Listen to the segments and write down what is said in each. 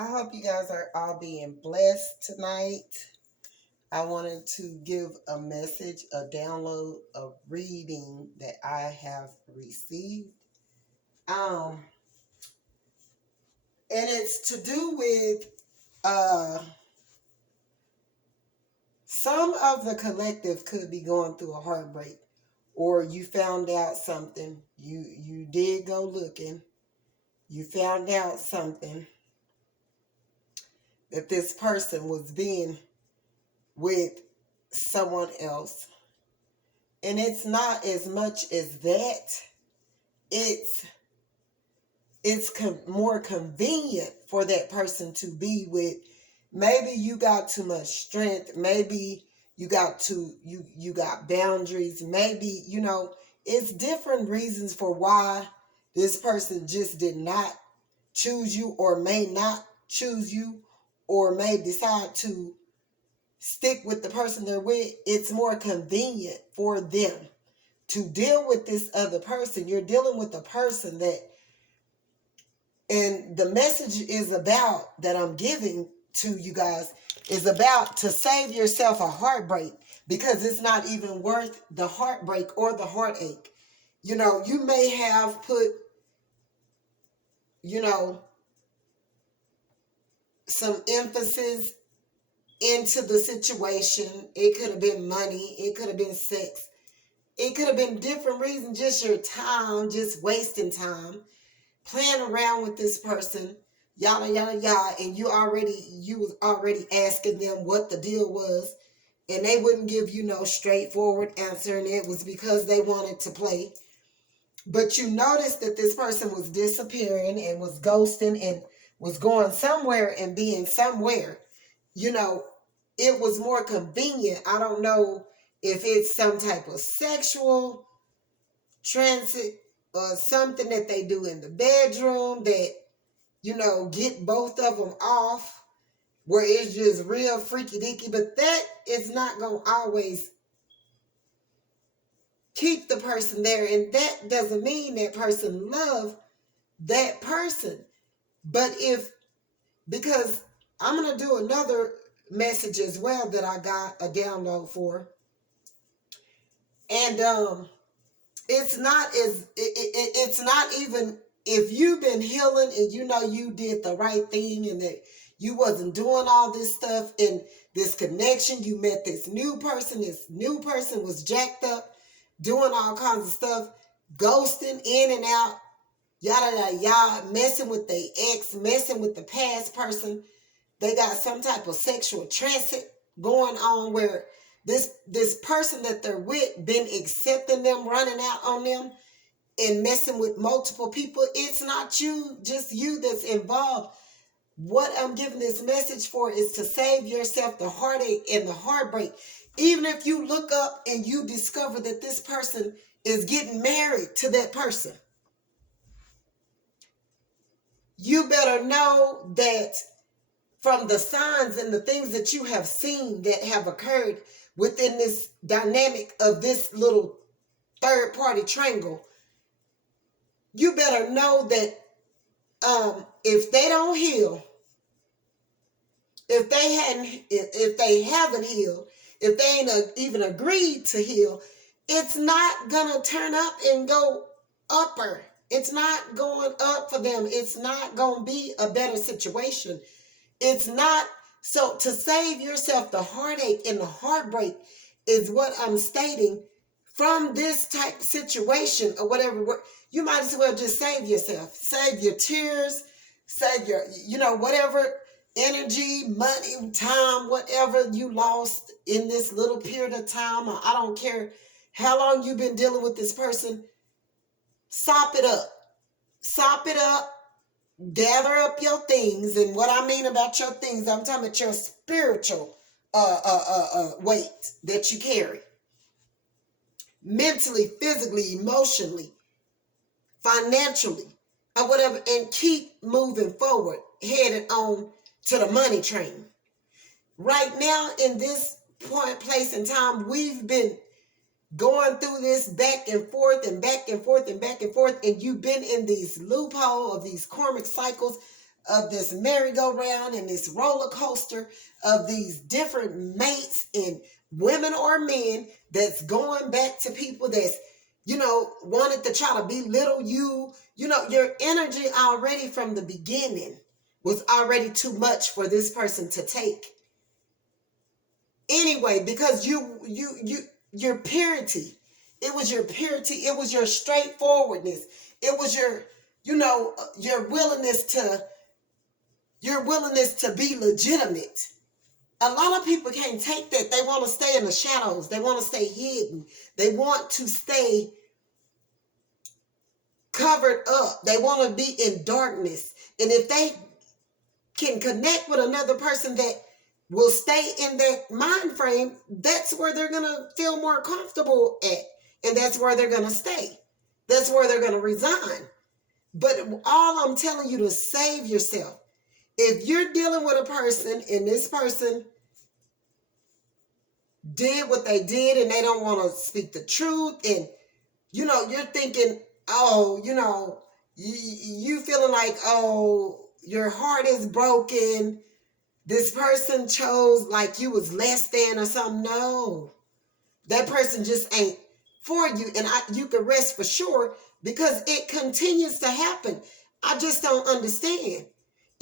I hope you guys are all being blessed tonight. I wanted to give a message, a download, a reading that I have received. Um, and it's to do with some of the collective could be going through a heartbreak, or you found out something. You did go looking. You found out something that this person was being with someone else. And it's not as much as that. It's more convenient for that person to be with. Maybe you got too much strength. Maybe you got boundaries. Maybe, it's different reasons for why this person just did not choose you, or may not choose you, or may decide to stick with the person they're with. It's more convenient for them to deal with this other person. You're dealing with a person that, and the message is about, that I'm giving to you guys, is about to save yourself a heartbreak, because it's not even worth the heartbreak or the heartache. You may have put, some emphasis into the situation. It could have been money. It could have been sex. It could have been different reasons, just your time, just wasting time, playing around with this person, yada, yada, yada. And you was already asking them what the deal was, and they wouldn't give you no straightforward answer. And it was because they wanted to play. But you noticed that this person was disappearing and was ghosting and was going somewhere and being somewhere. It was more convenient. I don't know if it's some type of sexual transit or something that they do in the bedroom that, get both of them off, where it's just real freaky dicky. But that is not going to always keep the person there. And that doesn't mean that person love that person. But because I'm going to do another message as well that I got a download for. And it's not even, if you've been healing and you did the right thing, and that you wasn't doing all this stuff in this connection, you met this new person was jacked up, doing all kinds of stuff, ghosting in and out, yada yada yada, messing with the ex, messing with the past person. They got some type of sexual transit going on, where this person that they're with been accepting them, running out on them, and messing with multiple people. It's not just you that's involved. What I'm giving this message for is to save yourself the heartache and the heartbreak. Even if you look up and you discover that this person is getting married to that person, you better know that from the signs and the things that you have seen that have occurred within this dynamic of this little third party triangle, you better know that if they don't heal, if they haven't healed, if they ain't even agreed to heal, it's not gonna turn up and go upper. It's not going up for them. It's not gonna be a better situation. It's not. So to save yourself the heartache and the heartbreak is what I'm stating from this type of situation, or whatever. You might as well just save yourself. Save your tears, save your, whatever energy, money, time, whatever you lost in this little period of time. Or I don't care how long you've been dealing with this person. Sop it up. Sop it up. Gather up your things. And what I mean about your things, I'm talking about your spiritual weight that you carry. Mentally, physically, emotionally, financially, or whatever, and keep moving forward, headed on to the money train. Right now, in this point, place, and time, we've been going through this back and forth and back and forth and back and forth, and you've been in these loopholes of these karmic cycles of this merry-go-round and this roller coaster of these different mates and women or men that's going back to people that's, wanted to try to belittle you. Your energy already from the beginning was already too much for this person to take. Anyway, because your purity, it was your purity, it was your straightforwardness, it was your willingness to be legitimate. A lot of people can't take that. They want to stay in the shadows. They want to stay hidden. They want to stay covered up. They want to be in darkness. And if they can connect with another person that will stay in that mind frame, that's where they're going to feel more comfortable at. And that's where they're going to stay. That's where they're going to resign. But all I'm telling you to save yourself. If you're dealing with a person and this person did what they did and they don't want to speak the truth, and you're thinking, oh, you feeling like, oh, your heart is broken, this person chose like you was less than or something. No, that person just ain't for you. And you can rest for sure, because it continues to happen. I just don't understand.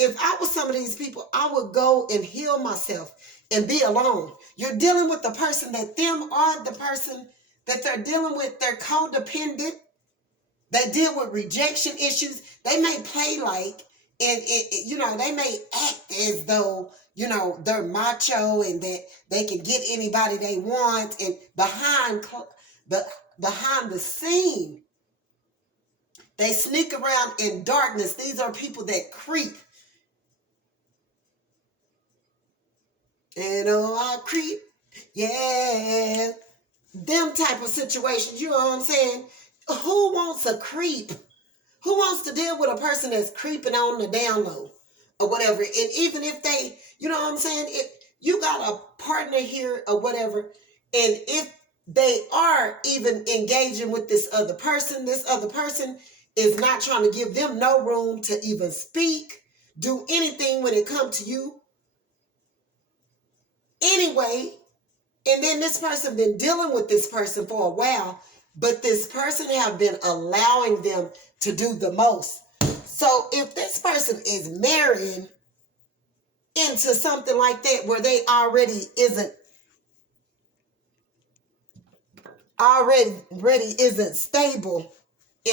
If I was some of these people, I would go and heal myself and be alone. You're dealing with the person that them or the person that they're dealing with, they're codependent. They deal with rejection issues. They may play like, and they may act as though, they're macho and that they can get anybody they want. And behind the scene, they sneak around in darkness. These are people that creep. And I creep, yeah. Them type of situations, you know what I'm saying? Who wants a creep? Who wants to deal with a person that's creeping on the down low or whatever? And even if they, you know what I'm saying? If you got a partner here or whatever, and if they are even engaging with this other person is not trying to give them no room to even speak, do anything when it comes to you. Anyway, and then this person been dealing with this person for a while, but this person have been allowing them to do the most. So if this person is marrying into something like that where they already isn't stable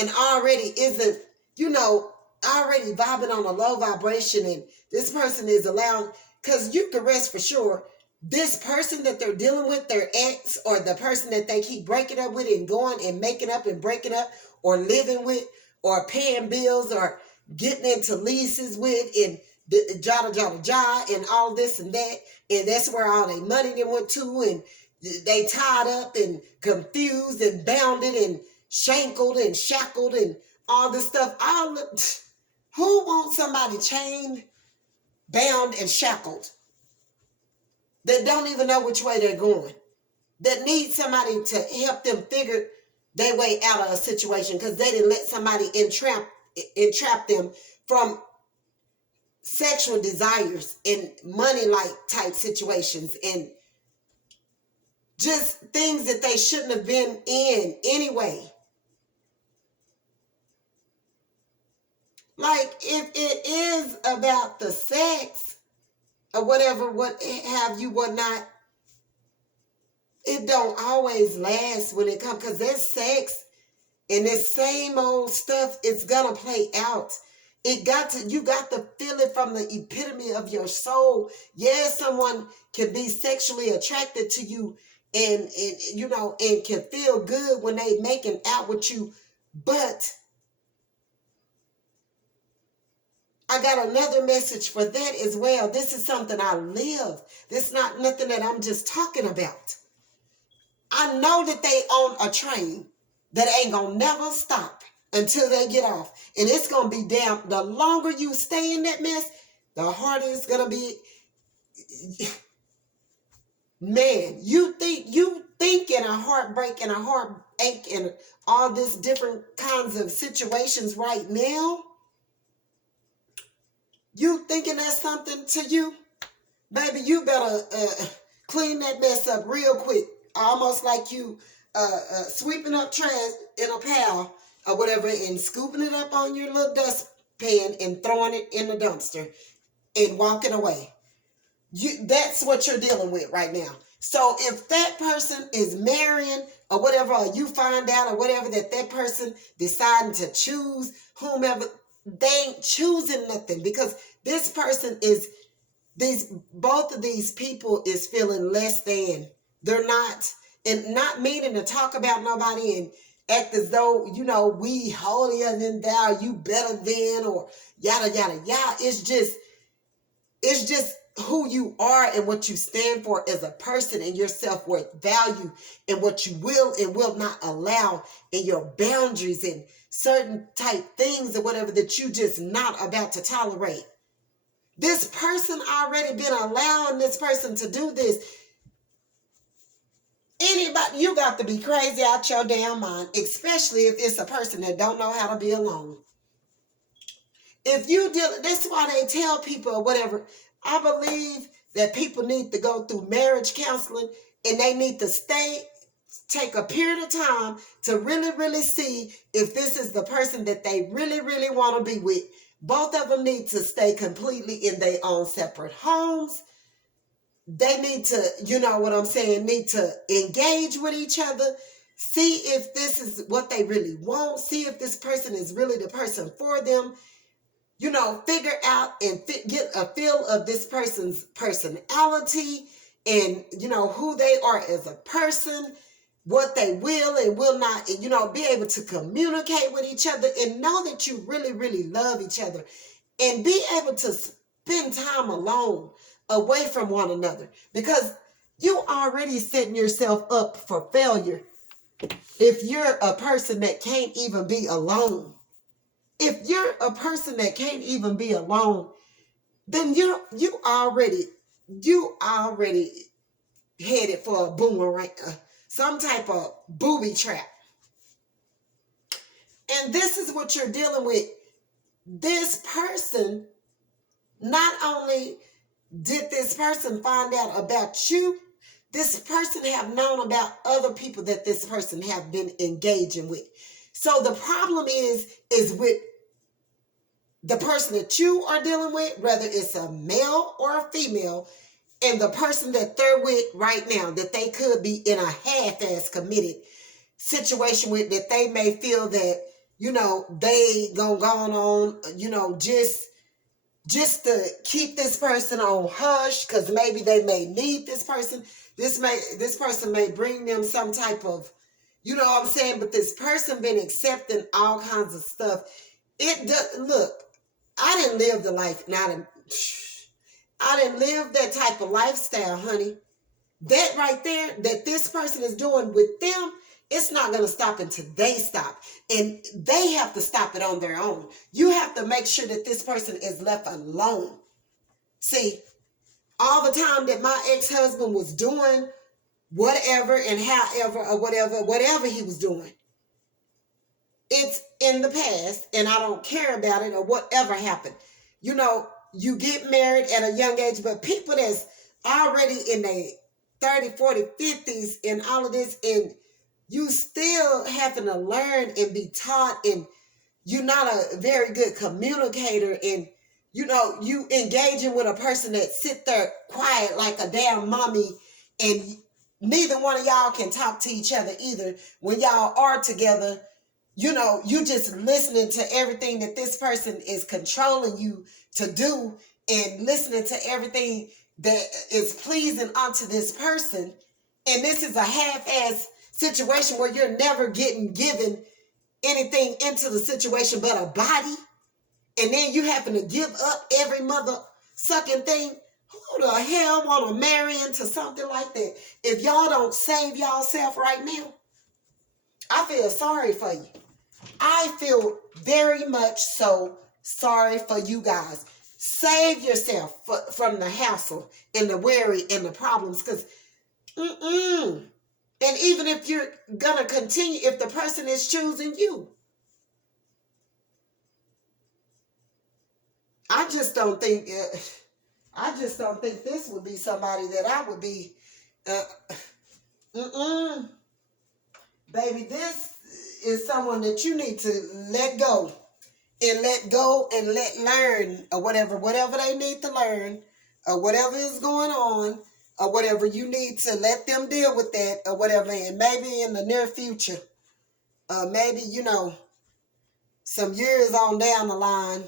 and already isn't, already vibing on a low vibration, and this person is allowing, because you can rest for sure, this person that they're dealing with, their ex, or the person that they keep breaking up with and going and making up and breaking up, or living with, or paying bills, or getting into leases with, and jada, and all this and that, and that's where all their money then went to, and they tied up and confused and bounded and shankled and shackled and all this stuff. Who wants somebody chained, bound, and shackled that don't even know which way they're going, that need somebody to help them figure their way out of a situation because they didn't let somebody entrap them from sexual desires and money-like type situations and just things that they shouldn't have been in anyway. Like, if it is about the sex or whatever, what have you, whatnot, it don't always last when it comes, because there's sex and this same old stuff is gonna play out. You got to feel it from the epitome of your soul. Yes, someone can be sexually attracted to you and can feel good when they making out with you, but I got another message for that as well. This is something I live. This is not nothing that I'm just talking about. I know that they on a train that ain't gonna never stop until they get off. And it's gonna be damn, the longer you stay in that mess, the harder it's gonna be. Man, you think in a heartbreak and a heartache and all this different kinds of situations right now. You thinking that's something to you? Baby, you better clean that mess up real quick. Almost like you sweeping up trash in a pile or whatever and scooping it up on your little dustpan and throwing it in the dumpster and walking away. That's what you're dealing with right now. So if that person is marrying or whatever, or you find out or whatever that that person deciding to choose whomever, they ain't choosing nothing, because this person is, both of these people is feeling less than. They're not, and not meaning to talk about nobody and act as though, we holier than thou, you better than, or yada yada yada. It's just who you are and what you stand for as a person, and your self-worth, value, and what you will and will not allow, and your boundaries and certain type things or whatever that you just not about to tolerate. This person already been allowing this person to do this. Anybody, you got to be crazy out your damn mind, especially if it's a person that don't know how to be alone. If you deal, that's why they tell people or whatever. I believe that people need to go through marriage counseling, and they need to take a period of time to really, really see if this is the person that they really, really want to be with. Both of them need to stay completely in their own separate homes. They need to, need to engage with each other. See if this is what they really want. See if this person is really the person for them. Figure out and get a feel of this person's personality and, who they are as a person, what they will and will not, and, be able to communicate with each other and know that you really, really love each other, and be able to spend time alone away from one another, because you already setting yourself up for failure if you're a person that can't even be alone. If you're a person that can't even be alone, then you already headed for a boomerang, some type of booby trap. And this is what you're dealing with. This person, not only did this person find out about you, this person have known about other people that this person have been engaging with. So the problem is with the person that you are dealing with, whether it's a male or a female, and the person that they're with right now, that they could be in a half-ass committed situation with, that they may feel that, they gonna go on, just to keep this person on hush, because maybe they may need this person. This person may bring them some type of, you know what I'm saying? But this person been accepting all kinds of stuff. Look, I didn't live the life, I didn't live that type of lifestyle, honey. That right there, that this person is doing with them, it's not going to stop until they stop. And they have to stop it on their own. You have to make sure that this person is left alone. See, all the time that my ex-husband was doing whatever and however or whatever he was doing, it's in the past, and I don't care about it or whatever happened. You get married at a young age, but people that's already in their 30, 40, 50s and all of this, and you still having to learn and be taught, and you're not a very good communicator, and you engaging with a person that sit there quiet like a damn mommy, and neither one of y'all can talk to each other either. When y'all are together, you just listening to everything that this person is controlling you to do, and listening to everything that is pleasing unto this person. And this is a half-ass situation where you're never getting given anything into the situation but a body. And then you happen to give up every mother sucking thing. Who the hell want to marry into something like that? If y'all don't save y'allself right now, I feel sorry for you. I feel very much so sorry for you guys. Save yourself from the hassle and the worry and the problems, because and even if you're going to continue, if the person is choosing you, I just don't think I just don't think this would be somebody that I would be uh, mm-mm. Baby, this is someone that you need to let go and let learn or whatever they need to learn or whatever is going on or whatever you need to let them deal with that or whatever. And maybe in the near future, maybe, some years on down the line,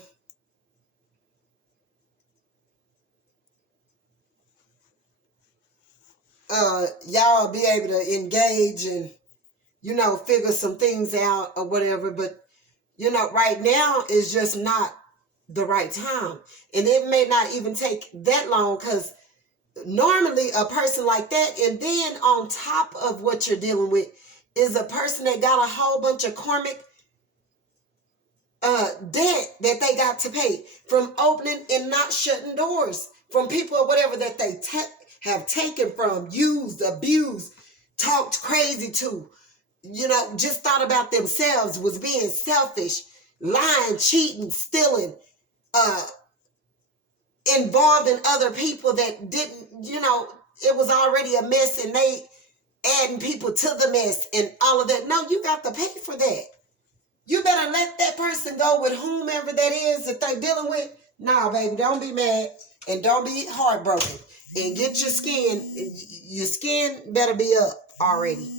y'all be able to engage and, figure some things out or whatever. But, right now is just not the right time. And it may not even take that long because normally a person like that, and then on top of what you're dealing with, is a person that got a whole bunch of karmic debt that they got to pay from opening and not shutting doors from people or whatever that they have taken from, used, abused, talked crazy to, just thought about themselves, was being selfish, lying, cheating, stealing, uh, involved in other people that didn't, it was already a mess and they adding people to the mess and all of that. No, you got to pay for that. You better let that person go with whomever that is that they're dealing with. Nah, baby, don't be mad and don't be heartbroken. And get your skin better be up already.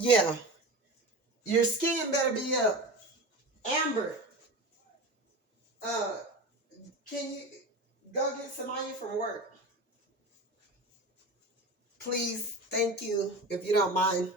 Yeah, your skin better be up. Amber, uh, can you go get somebody from work? Please, thank you, if you don't mind.